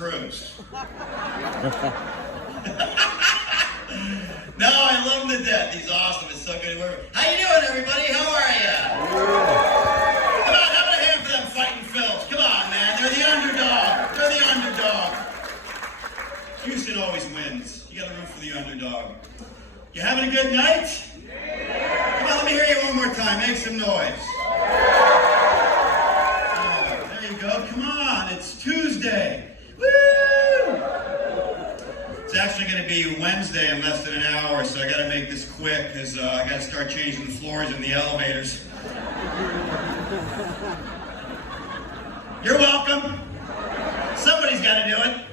cruise. No, I love him to death. He's awesome. It's so good. How you doing, everybody? How are ya? Come on, how about a hand for them fighting Phils? Come on, man. They're the underdog. They're the underdog. Houston always wins. You gotta root for the underdog. You having a good night? Come on, let me hear you one more time. Make some noise. There you go. Come on. It's Tuesday. Woo! It's actually going to be Wednesday in less than an hour, so I got to make this quick because I got to start changing the floors in the elevators. You're welcome. Somebody's got to do it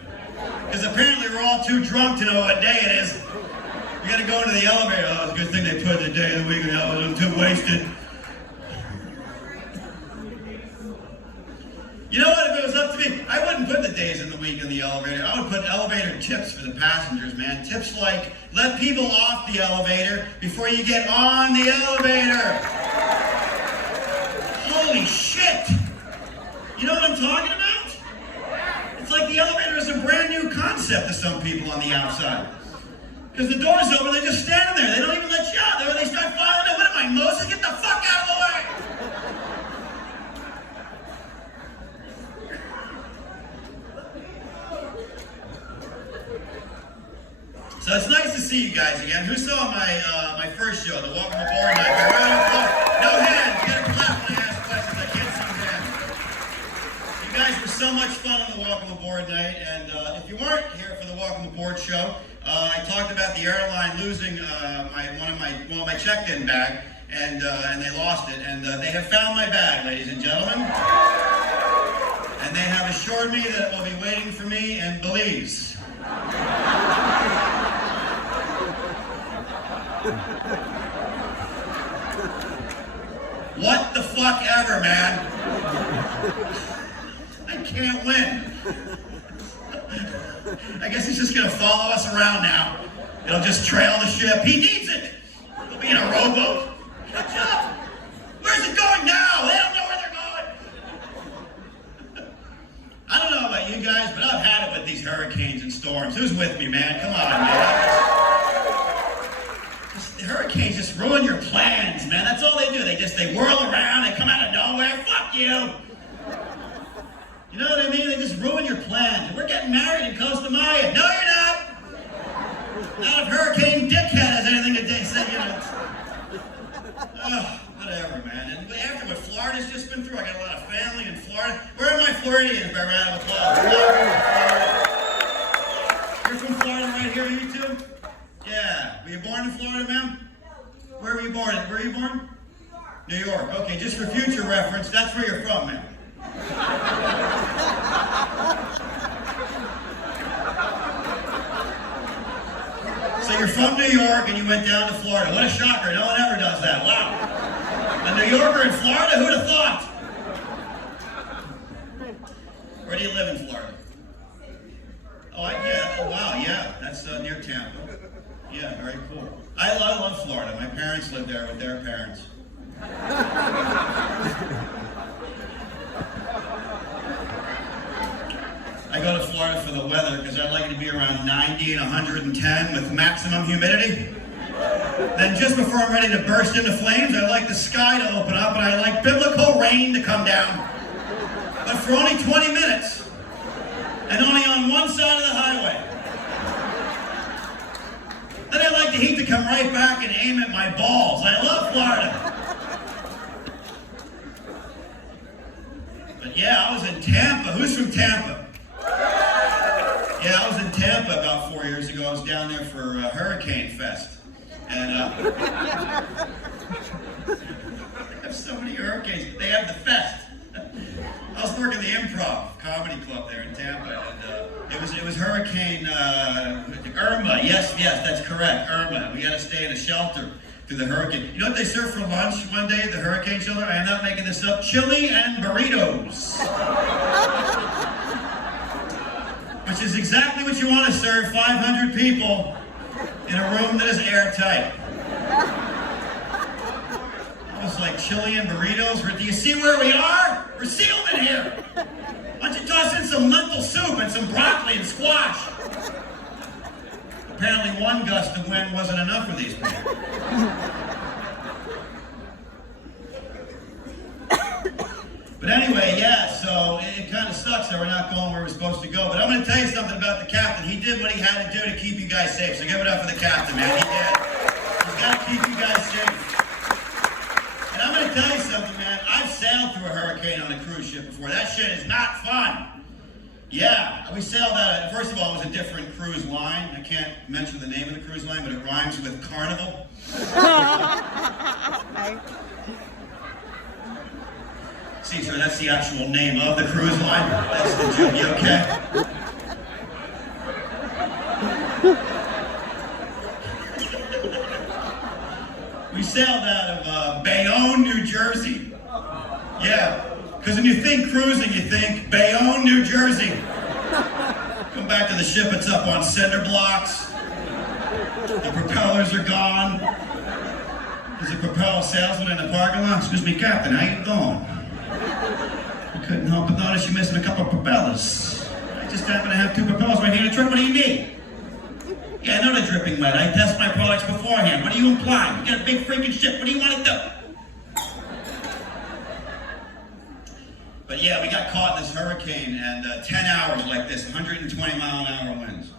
because apparently we're all too drunk to know what day it is. We got to go into the elevator. Oh, it's a good thing they put the day of the week in the elevator. I'm too wasted. You know what? If it was up to me, I wouldn't put the days in the week in the elevator. I would put elevator tips for the passengers, man. Tips like, let people off the elevator before you get on the elevator. Holy shit! You know what I'm talking about? It's like the elevator is a brand new concept to some people on the outside. Because the door's open, they're just standing there. They don't even let you out. They start filing it. What am I, Moses? Get the fuck out of the way! So it's nice to see you guys again. Who saw my first show, the Welcome Aboard night? No hands. You gotta clap when I ask questions. I can't see your hands. You guys were so much fun on the Welcome Aboard night, and if you weren't here for the Welcome Aboard show, I talked about the airline losing my checked-in bag, and they lost it, and they have found my bag, ladies and gentlemen, and they have assured me that it will be waiting for me in Belize. What the fuck ever, man. I can't win. I guess he's just gonna follow us around now. It'll just trail the ship. He needs it. He'll be in a rowboat. Catch up. Where's it going now? They don't know where they're going. I don't know about you guys, but I've had it with these hurricanes and storms. Who's with me, man? Come on, man. Hurricanes just ruin your plans, man. That's all they do. They whirl around, they come out of nowhere. Fuck you. You know what I mean? They just ruin your plans. We're getting married in Costa Maya. No, you're not. Not if Hurricane Dickhead has anything to say, you know. Whatever, man. And after what Florida's just been through, I got a lot of family in Florida. Where are my Floridians by round of applause? You're from Florida right here, you two? Yeah. Were you born in Florida, ma'am? Where were you born? Where were you born? New York. Okay, just for future reference, that's where you're from, ma'am. So you're from New York and you went down to Florida. What a shocker. No one ever does that. Wow. A New Yorker in Florida? Who'd have thought? Where do you live in Florida? Oh, yeah. Oh, wow. Yeah. That's near Tampa. Yeah, very cool. I love Florida. My parents lived there with their parents. I go to Florida for the weather because I like it to be around 90 and 110 with maximum humidity. Then just before I'm ready to burst into flames, I like the sky to open up and I like biblical rain to come down. But for only 20 minutes. And only on one side of the highway. Then I like the heat to come right back and aim at my balls. I love Florida. But yeah, I was in Tampa. Who's from Tampa? Yeah, I was in Tampa about 4 years ago. I was down there for Hurricane Fest. And they have so many hurricanes. They have the fest. I was working the Improv Comedy Club there in Tampa, and it was Hurricane Irma. Yes, that's correct, Irma. We got to stay in a shelter through the hurricane. You know what they served for lunch one day at the hurricane shelter? I am not making this up. Chili and burritos. Which is exactly what you want to serve 500 people in a room that is airtight. It was like chili and burritos. Do you see where we are? We're sealed in here. Why don't you toss in some lentil soup and some broccoli and squash. Apparently one gust of wind wasn't enough for these people. But anyway, yeah, so it kind of sucks that we're not going where we're supposed to go. But I'm going to tell you something about the captain. He did what he had to do to keep you guys safe. So give it up for the captain, man. He did. He's got to keep you guys safe. And I'm going to tell you something, man. I've sailed through a hurricane on a cruise ship before. That shit is not fun. Yeah, we sailed out. First of all, it was a different cruise line. I can't mention the name of the cruise line, but it rhymes with Carnival. See, sir, that's the actual name of the cruise line. That's the joke. You okay? We sailed out of Bayonne, New Jersey. Yeah, because when you think cruising, you think Bayonne, New Jersey. Come back to the ship, it's up on cinder blocks. The propellers are gone. There's a propeller salesman in the parking lot. Excuse me, Captain, how you doing? I couldn't help but notice you're missing a couple of propellers. I just happen to have 2 propellers right here in the trip. What do you need? Yeah, I know they're dripping wet. I test my products beforehand. What do you imply? You got a big freaking ship. What do you want to do? But yeah, we got caught in this hurricane and 10 hours like this, 120-mile-an-hour winds.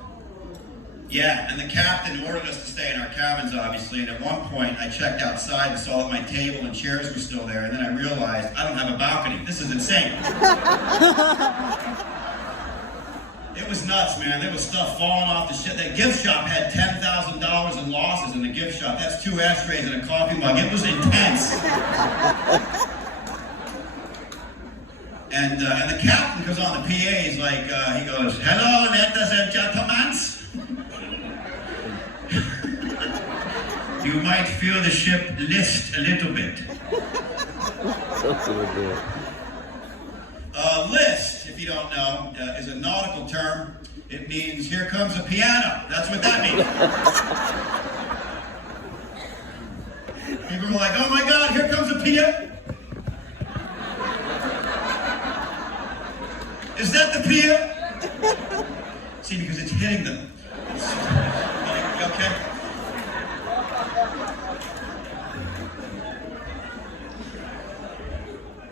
Yeah, and the captain ordered us to stay in our cabins, obviously, and at one point I checked outside and saw that my table and chairs were still there, and then I realized I don't have a balcony. This is insane. It was nuts, man. There was stuff falling off the ship. That gift shop had $10,000 in losses in the gift shop. That's 2 ashtrays and a coffee mug. It was intense. And the captain goes on the PA. He's like, he goes, "Hello, ladies and gentlemen. You might feel the ship list a little bit." List, if you don't know, is a nautical term. It means here comes a piano. That's what that means. People are like, "Oh my God, here comes a piano." Is that the piano? See, because it's hitting them. Okay.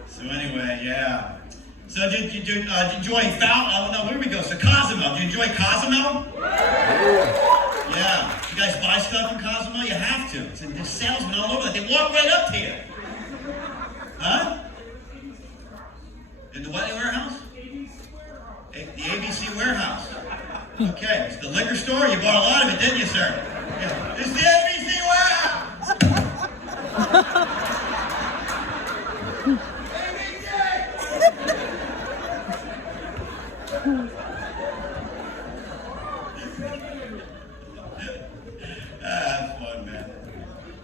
So anyway, yeah. So did you enjoy where we go? So Cozumel. Did you enjoy Cozumel? Yeah. Did you guys buy stuff in Cozumel? You have to. There's salesmen all over that. They walk right up to you. Huh? In the what warehouse? The ABC warehouse. Okay, it's the liquor store. You bought a lot of it, didn't you, sir? Yeah. It's the ABC warehouse. That's fun, man.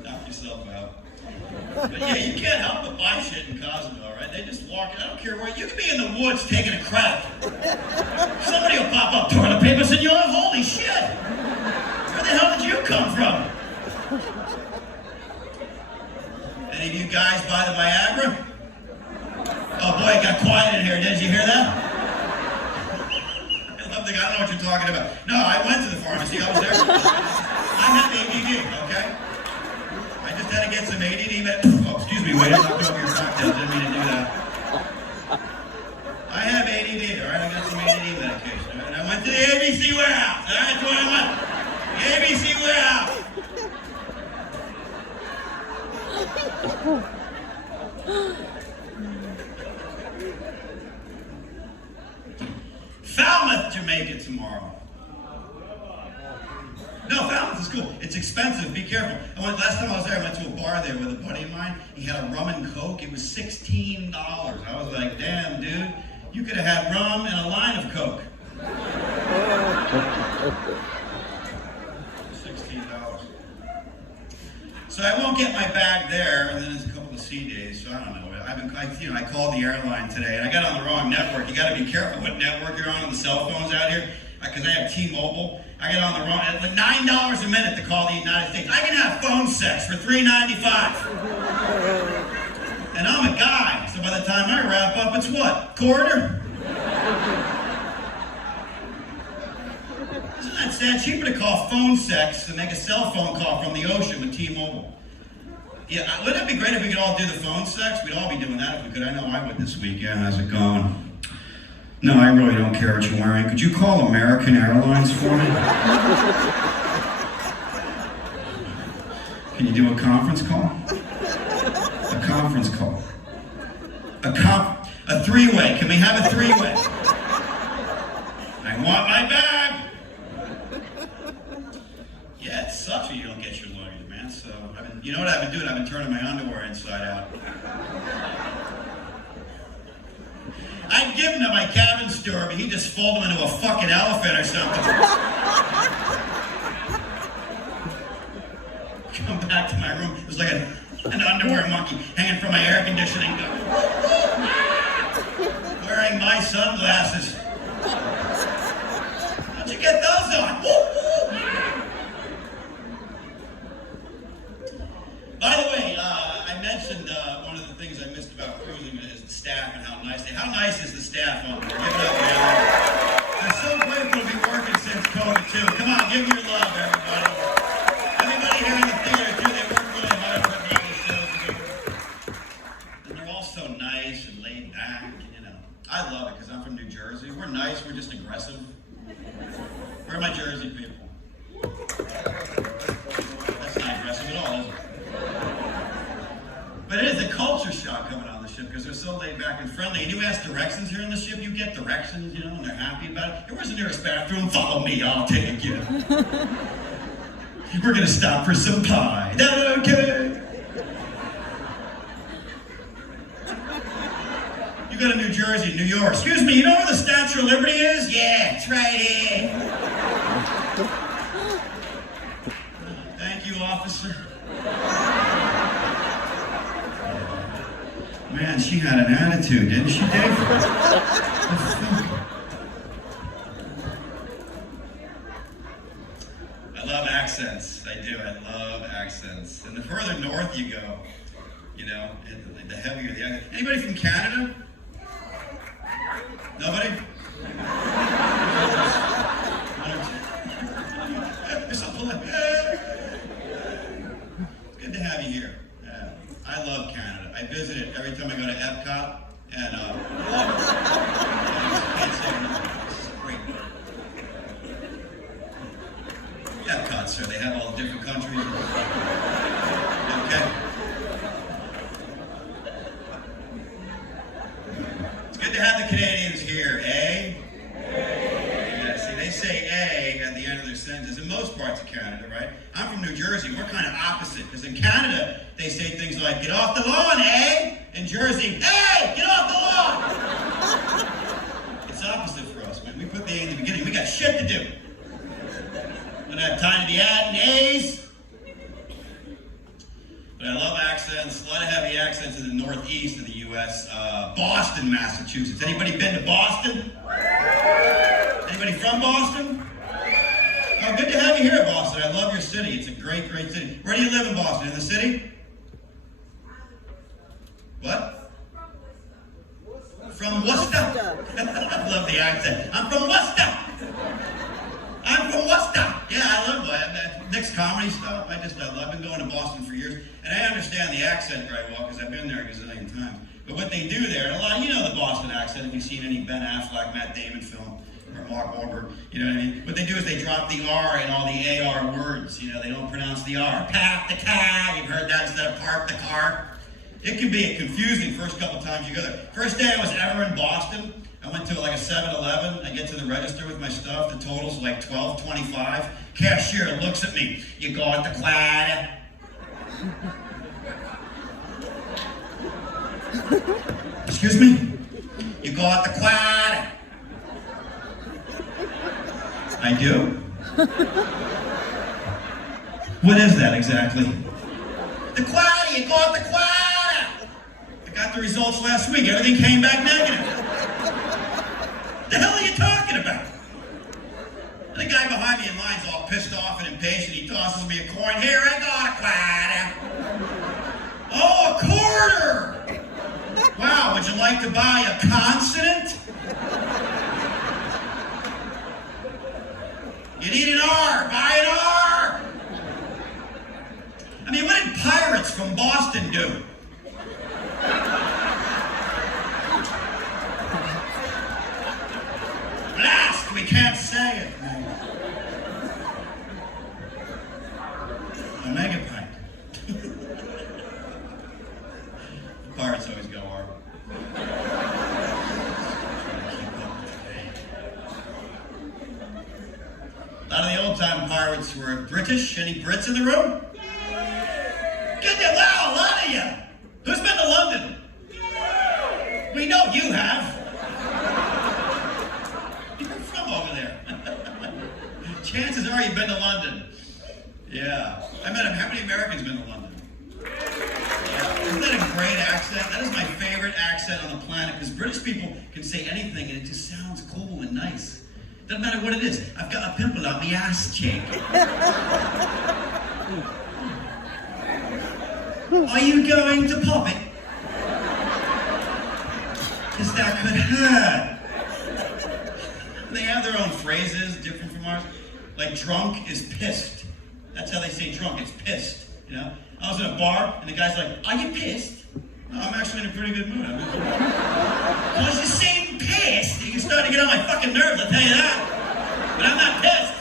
Knock yourself out. But yeah, you can't help but buy shit in Cozumel, right? They just walk. I don't care where. You could be in the woods taking a crap. Somebody will pop up toilet paper and you'll have, holy shit! Where the hell did you come from? Any of you guys buy the Viagra? Oh boy, it got quiet in here. Did you hear that? I don't know what you're talking about. No, I went to the pharmacy. I was there. I have ADD, okay? I just had to get some ADD Oh, excuse me, wait, I knocked over your cocktails. Didn't mean to do that. I have ADD, all right? I got some ADD medication, all right? And I went to the ABC warehouse, all right? That's where I went. The ABC warehouse. Falmouth, Jamaica tomorrow. No, Falmouth is cool. It's expensive. Be careful. Last time I was there, I went to a bar there with a buddy of mine. He had a rum and Coke. It was $16. I was like, damn, dude. You could have had rum and a line of Coke. $16. So I won't get my bag there, and then there's a couple of sea days, so I don't know. I called the airline today, and I got on the wrong network. You got to be careful what network you're on the cell phones out here, because I have T-Mobile. I got on the wrong, like $9 a minute to call the United States. I can have phone sex for $3.95. And I'm a guy, so by the time I wrap up, it's what? Quarter? Isn't that sad? Cheaper to call phone sex than make a cell phone call from the ocean with T-Mobile. Yeah, wouldn't it be great if we could all do the phone sex? We'd all be doing that if we could. I know I would this week. Yeah, how's it going? No, I really don't care what you're wearing. Could you call American Airlines for me? Can you do a conference call? A conference call. A three-way. Can we have a three-way? I want my bag. Yeah, it sucks when you don't get your luggage, man. So, you know what I've been doing? I've been turning my underwear inside out. I'd give them to my cabin steward, but he just folded them into a fucking elephant or something. Come back to my room. It was like an underwear monkey hanging from my air conditioning. Wearing my sunglasses. How'd you get those on? By the way, I mentioned one of the things I missed about cruising is the staff and how nice is the staff on board? Give it up, man. They're so grateful to be working since COVID too. Come on, give me your love, everybody. Everybody here in the theater too, they work really hard putting on these shows. And they're all so nice and laid back, you know. I love it because I'm from New Jersey. We're nice, we're just aggressive. Where are my Jersey people? That's not aggressive at all, is it? But it is a culture shock coming on the ship because they're so laid back and friendly. And you ask directions here on the ship, you get directions, you know, and they're happy about it. Hey, where's the nearest bathroom? Follow me, I'll take you. We're gonna stop for some pie. That okay? You go to New Jersey, New York. Excuse me, you know where the Statue of Liberty is? Yeah, it's right here. Thank you, officer. Man, she had an attitude, didn't she, Dave? I love accents. I do. I love accents. And the further north you go, you know, the heavier the accent. Anybody from Canada? Nobody? There's something like it's good to have you here. I love Canada. I visit it every time I go to Epcot, and I love it. Can't say enough. This is great. Epcot, sir. They have all the different countries. Okay. It's good to have the Canadians here, eh? Yeah, see, they say "a" at the end of their sentences in most parts of Canada, right? I'm from New Jersey. We're kind of opposite, because in Canada, they say things like, "Get off the lawn, eh?" In Jersey, "Hey, get off the lawn!" It's opposite for us, man. We put the A in the beginning. We got shit to do. We don't have time to be adding A's. But I love accents. A lot of heavy accents in the northeast of the U.S. Boston, Massachusetts. Anybody been to Boston? Anybody from Boston? Oh, good to have you here, Boston. I love your city. It's a great, great city. Where do you live in Boston? In the city? What? From Worcester. I love the accent. I'm from Worcester. I'm from Worcester. Yeah, I love Nick's comedy stuff. I've been going to Boston for years, and I understand the accent very well because I've been there a gazillion times. But what they do there, you know the Boston accent if you've seen any Ben Affleck, Matt Damon film, or Mark Wahlberg, you know what I mean? What they do is they drop the R in all the AR words. You know, they don't pronounce the R. Pack the car. You've heard that instead of park the car. It can be confusing first couple times you go there. First day I was ever in Boston, I went to like a 7-Eleven. I get to the register with my stuff. The total's like $12.25. Cashier looks at me. You got the quad. Excuse me? You got the quad. I do? What is that exactly? The quad, you got the quad. I got the results last week. Everything came back negative. What the hell are you talking about? And the guy behind me in line's all pissed off and impatient. He tosses me a coin. Here, I got a quad. Oh, a quarter. Wow, would you like to buy a consonant? You need an R, buy an R! I mean, what did pirates from Boston do? Blast, we can't say it. A megapint. Pirates always go R. A lot of the old-time pirates were British. Any Brits in the room? Good deal. Wow, a lot of you. Who's been to London? We know you have. You're from over there. Chances are you've been to London. Yeah. I met him. How many Americans been to London? Yeah. Isn't that a great accent? That is my favorite accent on the planet because British people can say anything and it just sounds cool and nice. Doesn't matter what it is. I've got a pimple on my ass cheek. Are you going to pop it? Because that could hurt. They have their own phrases, different from ours. Like drunk is pissed. That's how they say drunk, it's pissed. You know? I was in a bar and the guy's like, are you pissed? No, I'm actually in a pretty good mood. Because you're saying pissed. You're starting to get on my fucking nerves, I'll tell you that. But I'm not pissed.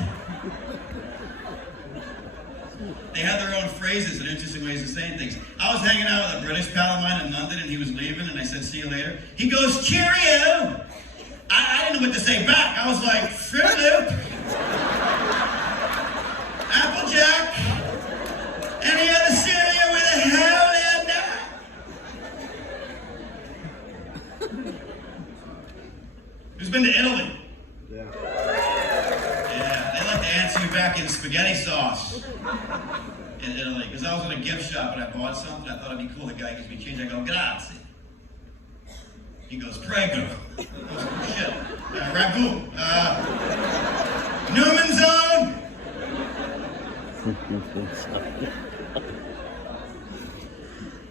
They have their own phrases and interesting ways of saying things. I was hanging out with a British pal of mine in London and he was leaving and I said, see you later. He goes, cheerio! I didn't know what to say back. I was like, Fruit Loop, Applejack, any other cereal with a hell in there? Who's been to Italy? Yeah. Yeah, they like to answer you back in spaghetti sauce in Italy. Because I was in a gift shop and I bought something. I thought it'd be cool. The guy gives me change. I go, grazie. He goes, prego. I goes, oh, shit. Ragu. Newman's Own.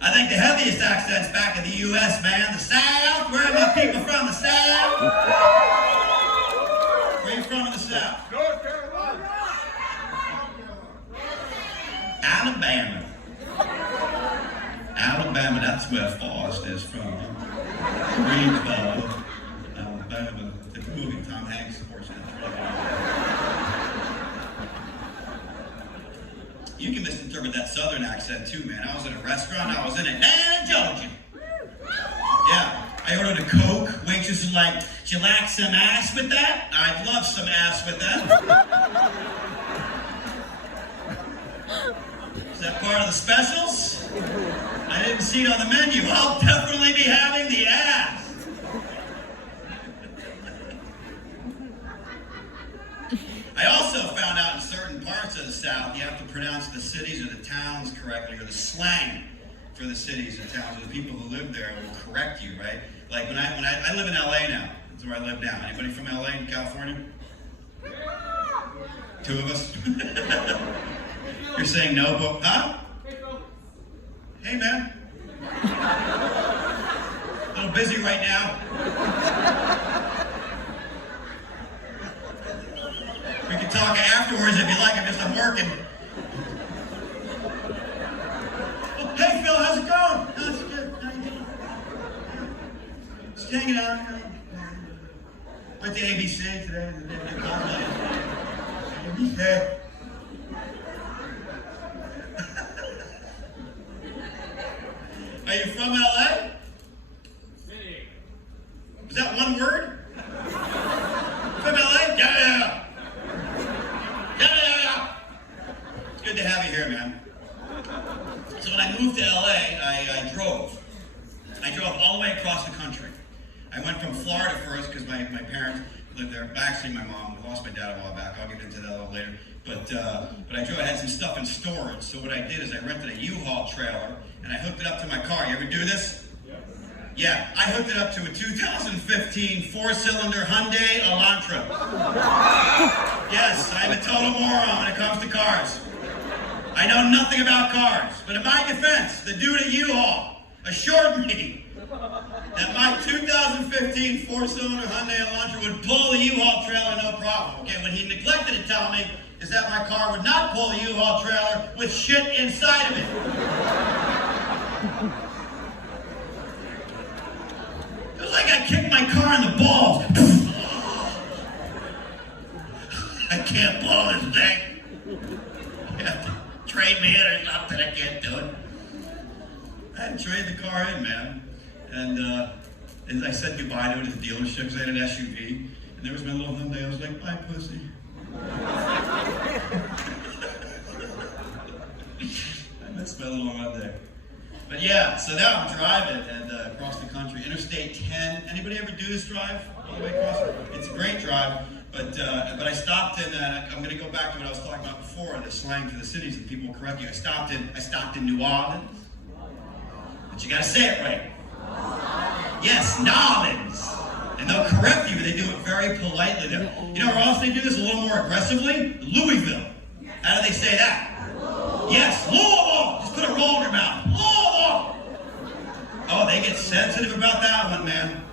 I think the heaviest accent's back in the U.S., man. The South. Where are my people from? The South? Where are you from in the South? North Carolina. Alabama. Alabama, that's where Forrest is from. Greensboro, Alabama. The movie, Tom Hanks, of course. You can misinterpret that southern accent too, man. I was in a restaurant, I was in Atlanta, Georgia. Yeah, I ordered a Coke. Waitress was like, "Would you like some ass with that?" I'd love some ass with that. Is that part of the specials? I didn't see it on the menu. I'll definitely be having the ass. I also found out in certain parts of the South, you have to pronounce the cities or the towns correctly, or the slang for the cities or towns, or the people who live there will correct you, right? Like when I live in LA now. That's where I live now. Anybody from LA in California? Two of us? You're saying no, but, huh? Hey, man. A little busy right now. We can talk afterwards if you like. I'm working. Oh, hey, Phil, how's it going? That's good. How you doing? Just hanging out. Went to ABC today. ABC. Are you from LA? City. Is that one word? From LA? Yeah. It's good to have you here, man. So when I moved to LA, I drove. I drove all the way across the country. I went from Florida first because my parents lived there. Actually, my mom. We lost my dad a while back. I'll get into that a little later. But I drove. I had some stuff in storage. So what I did is I rented a U-Haul trailer and I hooked it up to my car. You ever do this? Yeah, I hooked it up to a 2015 four-cylinder Hyundai Elantra. Yes, I'm a total moron when it comes to cars. I know nothing about cars, but in my defense, the dude at U-Haul assured me that my 2015 four-cylinder Hyundai Elantra would pull the U-Haul trailer no problem. Okay, what he neglected to tell me is that my car would not pull the U-Haul trailer with shit inside of it. It was like I kicked my car in the balls. I can't blow this thing. You have to trade me in or something. I can't do it. I had to trade the car in, man. And I said goodbye to it at the dealership because I had an SUV. And there was my little Hyundai. I was like, bye, pussy. I missed my little Hyundai. But yeah, so now I'm driving and across the country. Interstate 10. Anybody ever do this drive all the way across? It's a great drive. But I stopped in, I'm going to go back to what I was talking about before, the slang for the cities that people will correct you. I stopped in New Orleans. But you got to say it right. Yes, Nolans. And they'll correct you, but they do it very politely. You know where else they do this a little more aggressively? Louisville. How do they say that? Yes, Louisville. Just put a roll in your mouth. Louisville. Oh, they get sensitive about that one, man.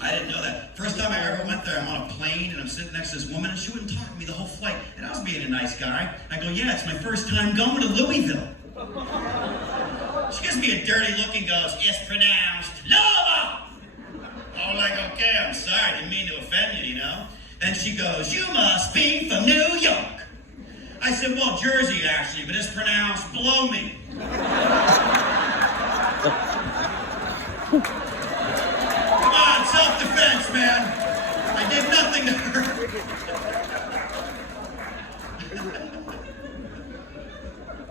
I didn't know that. First time I ever went there, I'm on a plane and I'm sitting next to this woman and she wouldn't talk to me the whole flight. And I was being a nice guy. I go, yeah, it's my first time going to Louisville. She gives me a dirty look and goes, it's pronounced Louisville. I'm like, okay, I'm sorry, didn't mean to offend you, you know? Then she goes, you must be from New York. I said, well, Jersey actually, but it's pronounced blow me. Come on, self-defense, man. I did nothing to her.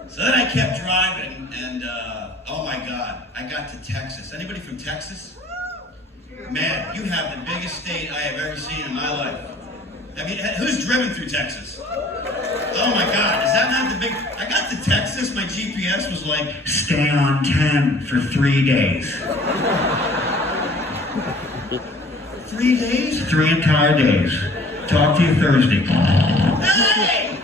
So then I kept driving, and oh my God, I got to Texas. Anybody from Texas? Man, you have the biggest state I have ever seen in my life. I mean, who's driven through Texas? Oh my God, is that not the big... I got to Texas, my GPS was like, stay on 10 for 3 days. 3 days? 3 entire days. Talk to you Thursday. Hey!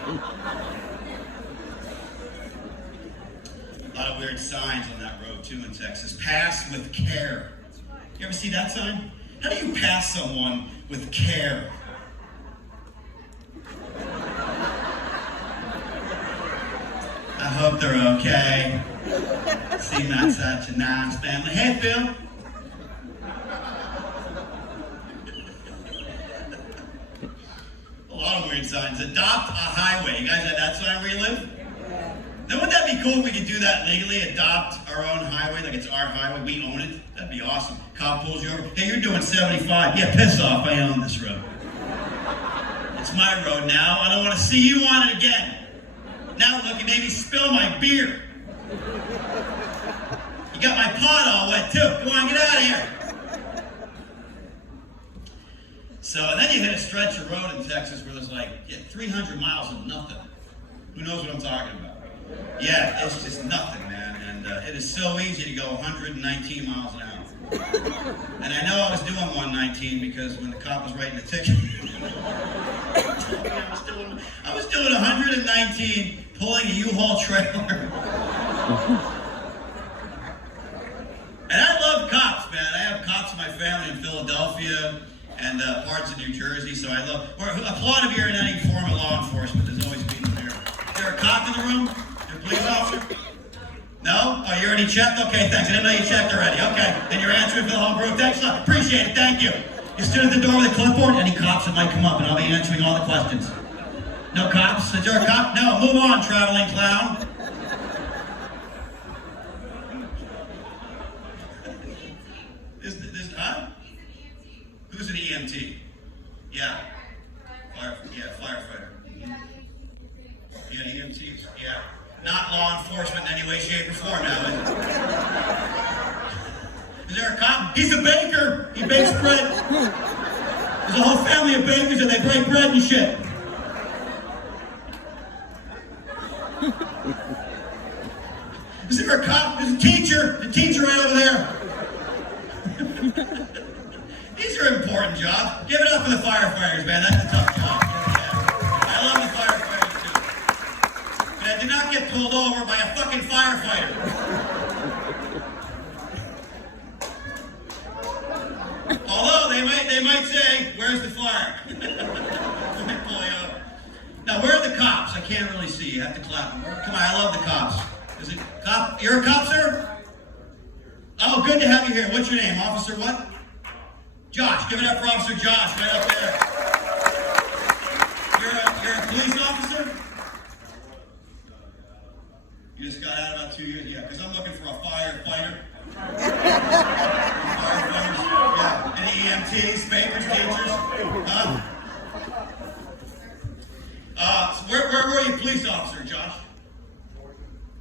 A lot of weird signs on that road too in Texas. Pass with care. You ever see that sign? How do you pass someone with care? I hope they're okay. Seem not such a nice family. Hey, Phil. A lot of weird signs. Adopt a highway. You guys have that sign where you live? Then wouldn't that be cool if we could do that legally? Adopt our own highway, like it's our highway, we own it? That'd be awesome. Cop pulls you over. Hey, you're doing 75. Yeah, piss off, I own this road. It's my road now. I don't want to see you on it again. Now look, you made me spill my beer. You got my pot all wet too. Come on, get out of here. So, and then you hit a stretch of road in Texas where there's like 300 miles of nothing. Who knows what I'm talking about? Yeah, it's just nothing, man. And it is so easy to go 119 miles an hour. And I know I was doing 119 because when the cop was writing the ticket, I was doing 119 pulling a U-Haul trailer. And I love cops, man. I have cops in my family in Philadelphia and parts of New Jersey, so I love... applaud if you're in any form of law enforcement. There's always people there. Is there a cop in the room? Police officer? No? Oh, you already checked? Okay, thanks. I didn't know you checked already. Okay. Then you're answering for the home group. Thanks a lot. Appreciate it. Thank you. You stood at the door with a clipboard. Any cops that might come up, and I'll be answering all the questions. No cops? Is there a cop? No. Move on, traveling clown. Huh? Who's an EMT? Yeah. Firefighter. Yeah, EMTs. Yeah. Not law enforcement in any way, shape, or form now, is it? Is there a cop? He's a baker. He bakes bread. There's a whole family of bakers and they break bread and shit. Is there a cop? There's a teacher. The teacher right over there. These are important jobs. Give it up for the firefighters, man. That's a tough job. Yeah. I love the firefighters too. But I did not get pulled over by a fucking firefighter. they might say, where's the fire? They might pull you over. Now, where are the cops? I can't really see. You have to clap. Come on, I love the cops. Is it cop? You're a cop, sir? Oh, good to have you here. What's your name? Officer what? Josh. Give it up for Officer Josh right up there. You're a police officer? You just got out about 2 years? Yeah, because I'm looking for a firefighter. Firefighters? Yeah. Any EMTs, papers, teachers? Huh? So where were you police officer, Josh?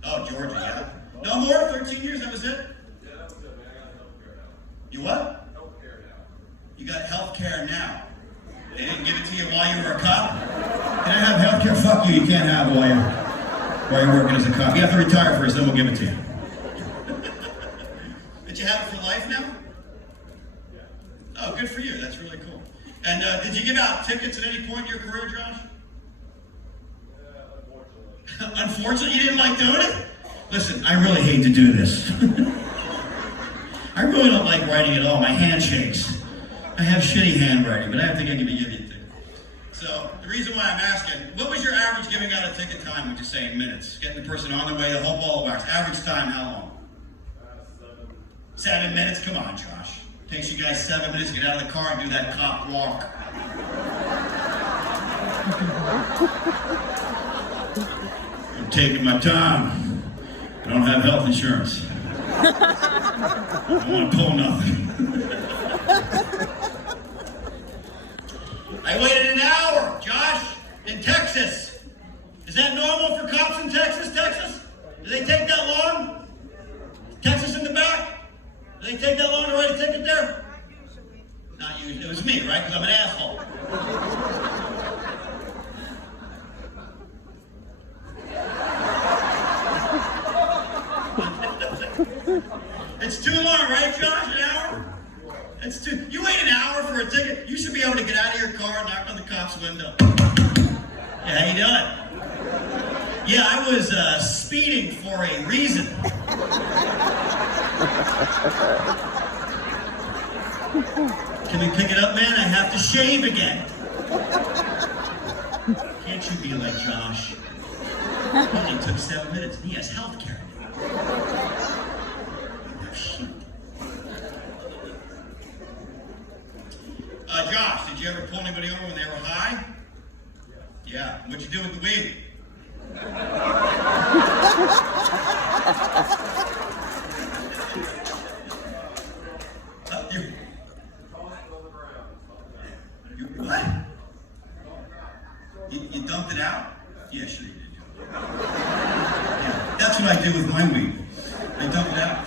Oh, Georgia, yeah. No more? 13 years, that was it? Yeah, that was it, man. I got healthcare now. You what? Healthcare now. You got health care now. They didn't give it to you while you were a cop? Can I have health care? Fuck you, you can't have it while you're working as a cop. You have to retire first, then we'll give it to you. Did you have it for life now? Yeah. Oh, good for you. That's really cool. And did you give out tickets at any point in your career, Josh? Unfortunately. Unfortunately, you didn't like doing it? Listen, I really hate to do this. I really don't like writing at all. My hand shakes. I have shitty handwriting, but I think I can give you a ticket. So, the reason why I'm asking, what was your average giving out a ticket time, would you say, in minutes? Getting the person on their way, the whole ball of wax. Average time, how long? 7 minutes? Come on, Josh. Takes you guys 7 minutes to get out of the car and do that cop walk. I'm taking my time. I don't have health insurance. I don't want to pull nothing. I waited an hour, Josh, in Texas. Is that normal for cops in Texas? Do they take that long? Texas in the back? Do they take that long to write a ticket there? Not usually. It was me, right? Because I'm an asshole. It's too long, right, Josh? An hour? It's too. You wait an hour for a ticket. You should be able to get out of your car and knock on the cop's window. Yeah, how you doing? Yeah, I was speeding for a reason. Can we pick it up, man? I have to shave again. Can't you be like Josh? It only took 7 minutes and he has health care. Oh, shit. Josh, did you ever pull anybody over when they were high? Yeah. What'd you do with the weed? You what? You dumped it out? Yeah, sure you did. Yeah, that's what I did with my weed. I dumped it out.